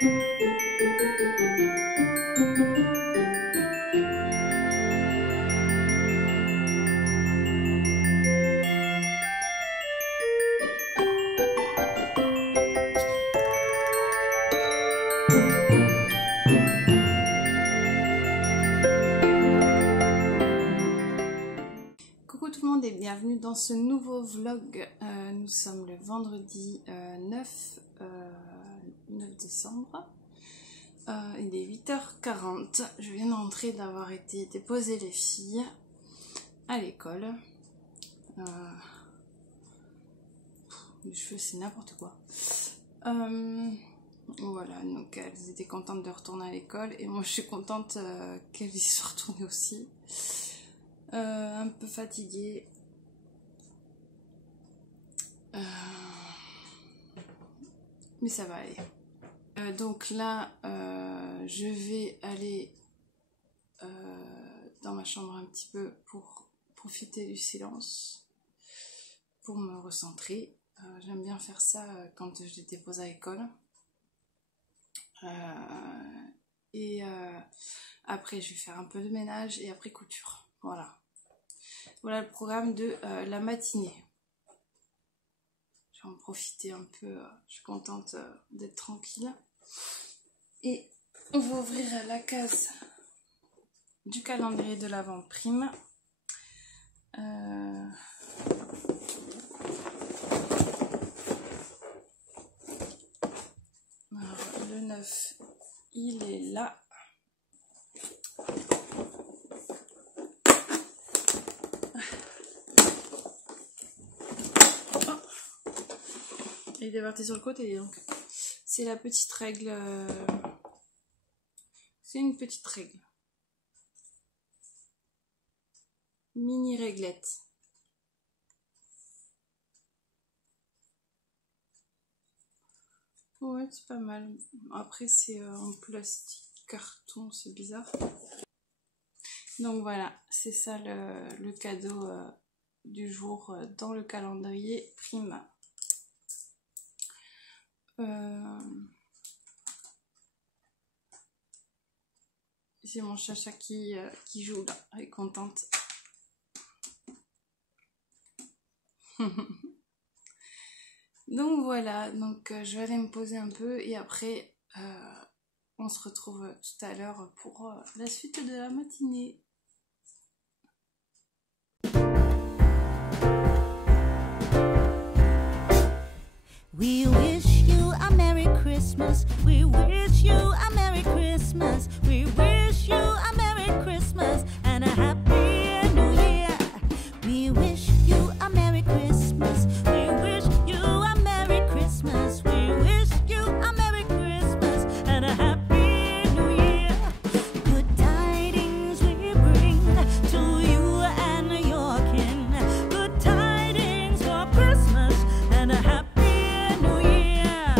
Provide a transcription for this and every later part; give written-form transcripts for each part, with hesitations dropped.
Coucou tout le monde et bienvenue dans ce nouveau vlog. Nous sommes le vendredi 9 décembre. Il est 8h40. Je viens d'entrer d'avoir été déposer les filles à l'école. Les cheveux c'est n'importe quoi. Voilà, donc elles étaient contentes de retourner à l'école et moi je suis contente qu'elles y soient retournées aussi. Un peu fatiguée. Mais ça va aller. Donc là, je vais aller dans ma chambre un petit peu pour profiter du silence, pour me recentrer. J'aime bien faire ça quand je les dépose à l'école. Après, je vais faire un peu de ménage et après couture. Voilà. Voilà le programme de la matinée. Je vais en profiter un peu. Je suis contente d'être tranquille. Et on va ouvrir la case du calendrier de l'Avent prime. Alors, le 9, il est là. Il est parti sur le côté, donc c'est la petite règle. C'est une petite règle. Mini réglette. Ouais, c'est pas mal. Après, c'est en plastique, carton, c'est bizarre. Donc voilà, c'est ça le cadeau du jour dans le calendrier prime. C'est mon chacha qui joue là, elle est contente. Donc voilà, donc je vais aller me poser un peu et après on se retrouve tout à l'heure pour la suite de la matinée. We wish you a Merry Christmas. We wish you a Merry Christmas. We wish you a Merry Christmas and a Happy New Year. We wish you a Merry Christmas. We wish you a Merry Christmas. We wish you a Merry Christmas and a Happy New Year. Good tidings we bring to you and your kin. Good tidings for Christmas and a Happy New Year.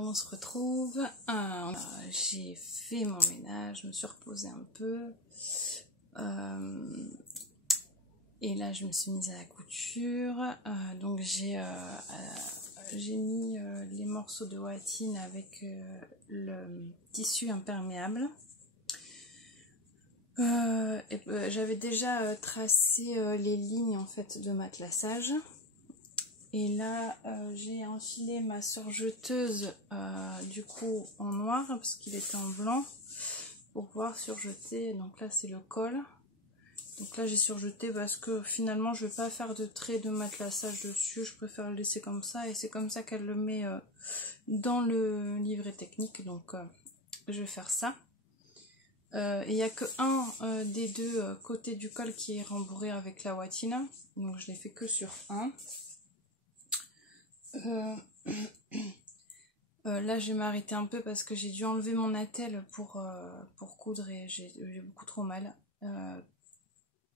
alors on se retrouve. J'ai fait mon ménage, je me suis reposée un peu. Et là je me suis mise à la couture. Donc j'ai mis les morceaux de watine avec le tissu imperméable. J'avais déjà tracé les lignes en fait de matelassage. Et là, j'ai enfilé ma surjeteuse du coup en noir parce qu'il était en blanc pour pouvoir surjeter. Donc là, c'est le col. Donc là, j'ai surjeté parce que finalement, je ne vais pas faire de trait de matelassage dessus. Je préfère le laisser comme ça et c'est comme ça qu'elle le met dans le livret technique. Donc, je vais faire ça. Et il n'y a que un des deux côtés du col qui est rembourré avec la watine. Donc, je l'ai fait que sur un. Là je vais m'arrêter un peu parce que j'ai dû enlever mon attelle pour coudre et j'ai beaucoup trop mal,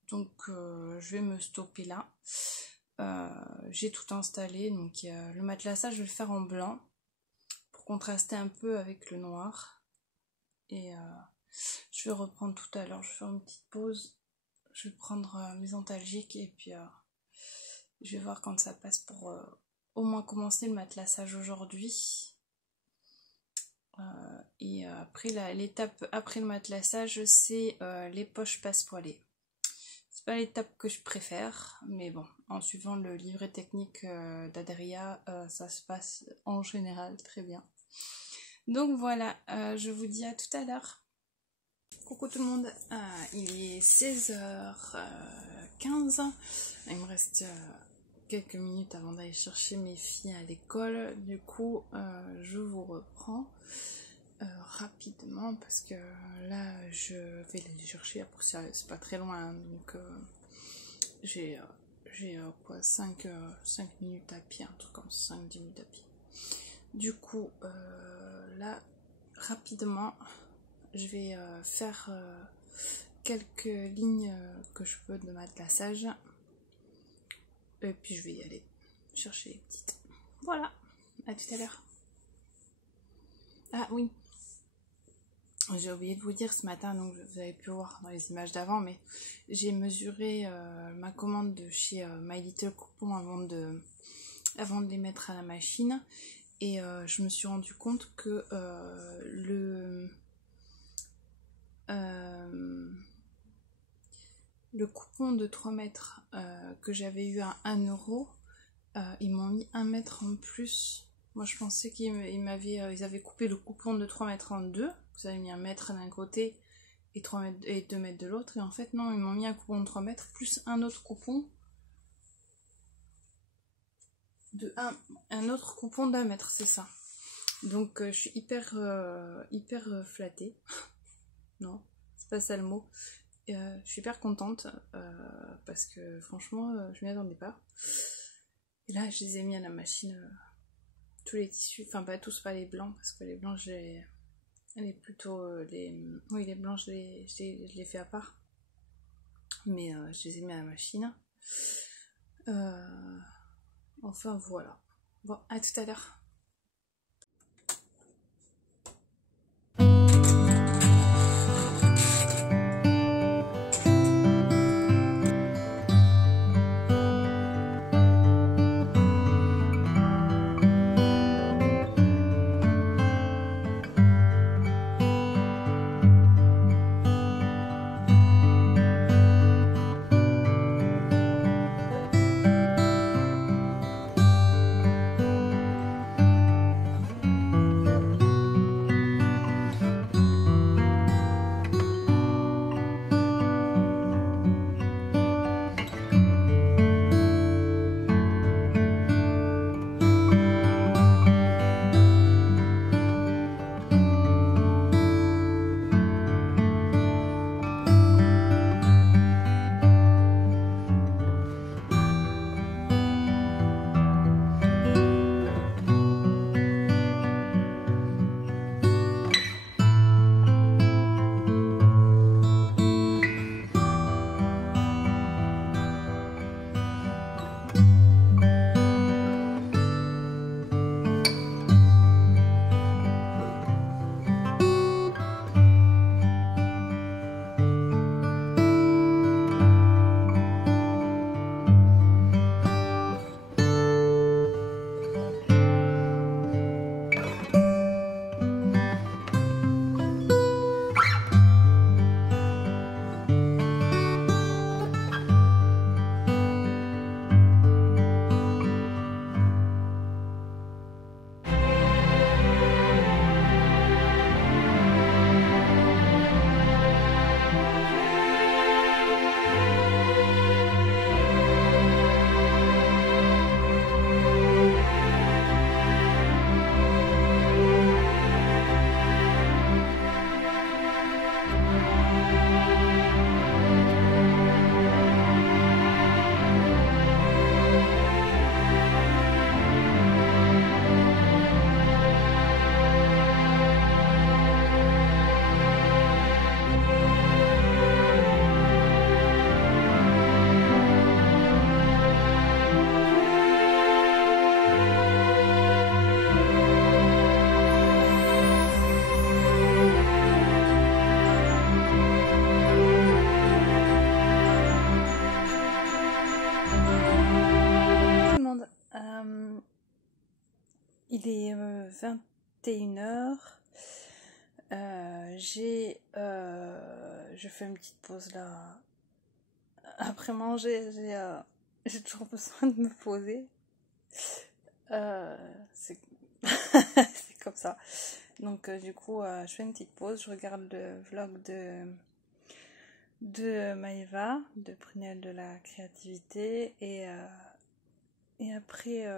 donc je vais me stopper là. J'ai tout installé, donc le matelassage je vais le faire en blanc pour contraster un peu avec le noir et je vais reprendre tout à l'heure. Je vais faire une petite pause, je vais prendre mes antalgiques et puis je vais voir quand ça passe pour au moins commencer le matelassage aujourd'hui. Et après l'étape après le matelassage, c'est les poches passepoilées. C'est pas l'étape que je préfère, mais bon, en suivant le livret technique d'Adria, ça se passe en général très bien. Donc voilà, je vous dis à tout à l'heure. Coucou tout le monde, il est 16h15, il me reste quelques minutes avant d'aller chercher mes filles à l'école. Du coup je vous reprends rapidement parce que là je vais les chercher. Après c'est pas très loin, donc j'ai quoi 5 minutes à pied, un truc comme 5-10 minutes à pied. Du coup là rapidement je vais faire quelques lignes que je peux de matelassage. Et puis je vais y aller chercher les petites. Voilà, à tout à l'heure. Ah oui, j'ai oublié de vous dire ce matin, donc vous avez pu voir dans les images d'avant, mais j'ai mesuré ma commande de chez My Little Coupon avant de les mettre à la machine. Et je me suis rendu compte que le coupon de 3 mètres que j'avais eu à 1 €, ils m'ont mis 1 mètre en plus. Moi je pensais ils avaient coupé le coupon de 3 mètres en deux. Vous avez mis 1 mètre d'un côté et 2 mètres de l'autre. Et en fait non, ils m'ont mis un coupon de 3 mètres plus un autre coupon un autre coupon d'1 mètre, c'est ça. Donc je suis hyper flattée. Non, c'est pas ça le mot. Je suis hyper contente parce que franchement je m'y attendais pas. Et là je les ai mis à la machine, tous les tissus, enfin pas tous, pas les blancs parce que les blancs les blancs je les fais à part, mais je les ai mis à la machine. Enfin voilà, bon, à tout à l'heure. Il est 21h. Je fais une petite pause là. Après manger, j'ai toujours besoin de me poser. C'est c'est comme ça. Donc du coup, je fais une petite pause. Je regarde le vlog de Maëva, de Prunelle de la créativité. Et après,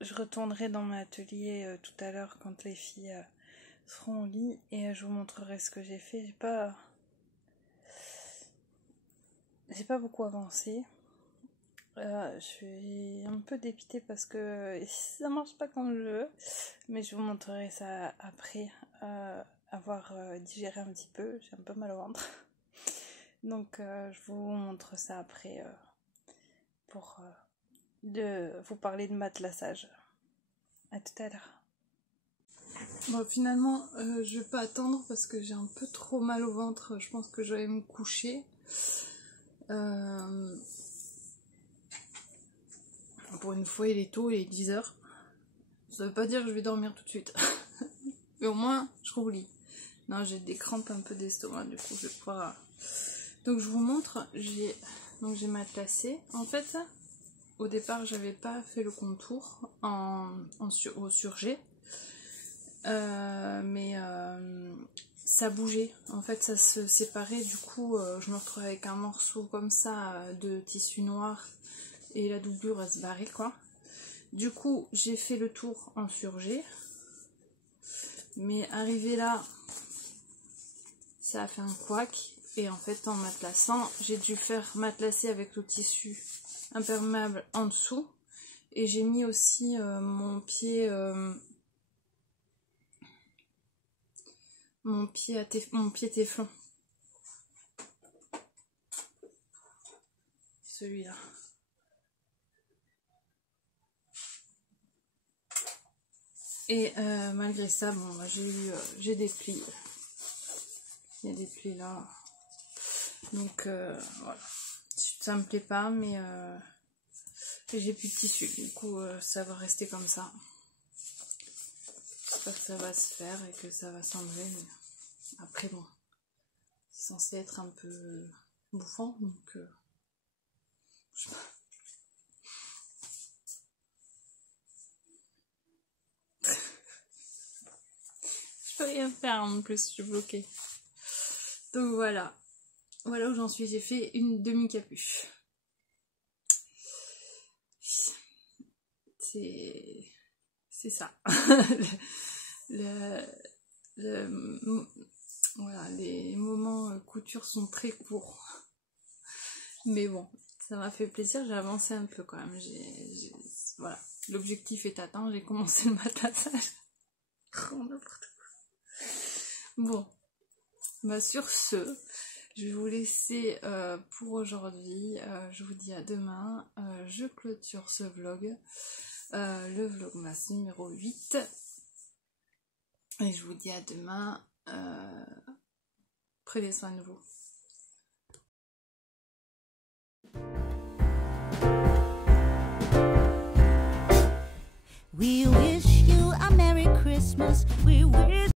je retournerai dans mon atelier tout à l'heure quand les filles seront au lit. Et je vous montrerai ce que j'ai fait. J'ai pas beaucoup avancé. Je suis un peu dépitée parce que ça marche pas comme je veux, mais je vous montrerai ça après avoir digéré un petit peu. J'ai un peu mal au ventre, donc je vous montre ça après pour vous parler de matelassage. À tout à l'heure. Bon, finalement je vais pas attendre parce que j'ai un peu trop mal au ventre. Je pense que je vais me coucher. Pour une fois, il est tôt, il est 10h. Ça veut pas dire que je vais dormir tout de suite. Mais au moins, je serai au lit. Non, j'ai des crampes un peu d'estomac, du coup, je vais pouvoir... Donc, je vous montre. J'ai matelassé. En fait, au départ, j'avais pas fait le contour au surjet. Mais ça bougeait. En fait, ça se séparait. Du coup, je me retrouvais avec un morceau comme ça de tissu noir. Et la doublure elle se barrait quoi. Du coup j'ai fait le tour en surjet. Mais arrivé là, ça a fait un couac. Et en fait en matelassant, j'ai dû faire matelasser avec le tissu imperméable en dessous. Et j'ai mis aussi mon pied téflon. Celui-là. Et malgré ça, bon, bah, j'ai des plis. Il y a des plis là. Donc voilà. Ça me plaît pas, mais j'ai plus de tissu. Du coup, ça va rester comme ça. J'espère que ça va se faire et que ça va s'enlever. Mais après, bon, c'est censé être un peu bouffant. Donc, je sais pas. Je peux rien faire en plus, je suis bloquée. Donc voilà. Voilà où j'en suis. J'ai fait une demi-capuche. C'est ça. Voilà, les moments couture sont très courts. Mais bon, ça m'a fait plaisir. J'ai avancé un peu quand même. Voilà. L'objectif est atteint. J'ai commencé le matelassage. Oh, n'importe quoi. Bon, bah sur ce, je vais vous laisser pour aujourd'hui. Je vous dis à demain. Je clôture ce vlog, le vlogmas numéro 8. Et je vous dis à demain. Prenez soin de vous. We wish you a Merry Christmas. We wish